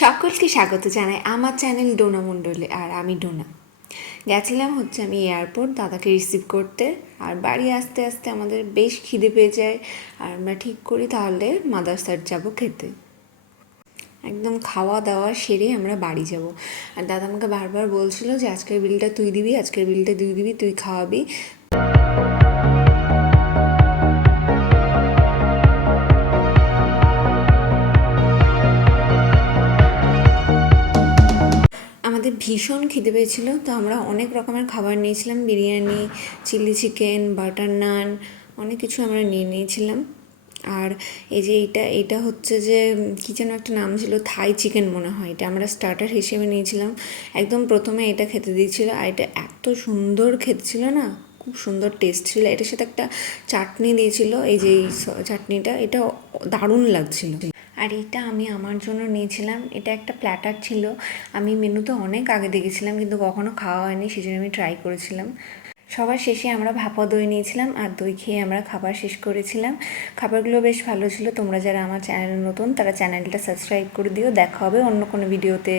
সকলকে স্বাগত জানাই আমার চ্যানেল ডোনা মণ্ডলে। আর আমি ডোনা। গেছিলাম আমি এয়ারপোর্ট দাদাকে রিসিভ করতে। আর বাড়ি আসতে আসতে আমাদের বেশ খিদে পেয়ে যায়। আর আমরা ঠিক করি তাহলে মাদারসার যাব খেতে। একদম খাওয়া দাওয়া সেরে আমরা বাড়ি যাব। আর দাদা আমাকে বারবার বলছিল যে আজকের বিলটা তুই দিবি, আজকের বিলটা তুই দিবি, তুই খাওয়াবি। আমাদের ভীষণ খিদে পেয়েছিল, তো আমরা অনেক রকমের খাবার নিয়েছিলাম। বিরিয়ানি, চিলি চিকেন, বাটার নান, অনেক কিছু আমরা নিয়ে নিয়েছিলাম। আর এই যে এটা হচ্ছে যে কী যেন একটা নাম ছিল, থাই চিকেন মনে হয়। এটা আমরা স্টার্টার হিসেবে নিয়েছিলাম। একদম প্রথমে এটা খেতে দিয়েছিল, আর এটা এত সুন্দর খেতে ছিল না, খুব সুন্দর টেস্ট ছিল। এটার সাথে একটা চাটনি দিয়েছিল, এই যে এই চাটনিটা, এটা দারুণ লাগছিল। আর এটা আমি আমার জন্য নিয়েছিলাম। এটা একটা প্ল্যাটার ছিল, আমি মেনুতে অনেক আগে দেখেছিলাম কিন্তু কখনো খাওয়া হয়নি, সেজন্য আমি ট্রাই করেছিলাম। সবার শেষে আমরা ভাপা দই নিয়েছিলাম, আর দই খেয়ে আমরা খাবার শেষ করেছিলাম। খাবারগুলো বেশ ভালো ছিল। তোমরা যারা আমার চ্যানেলে নতুন তারা চ্যানেলটা সাবস্ক্রাইব করে দিও। দেখা হবে অন্য কোনো ভিডিওতে।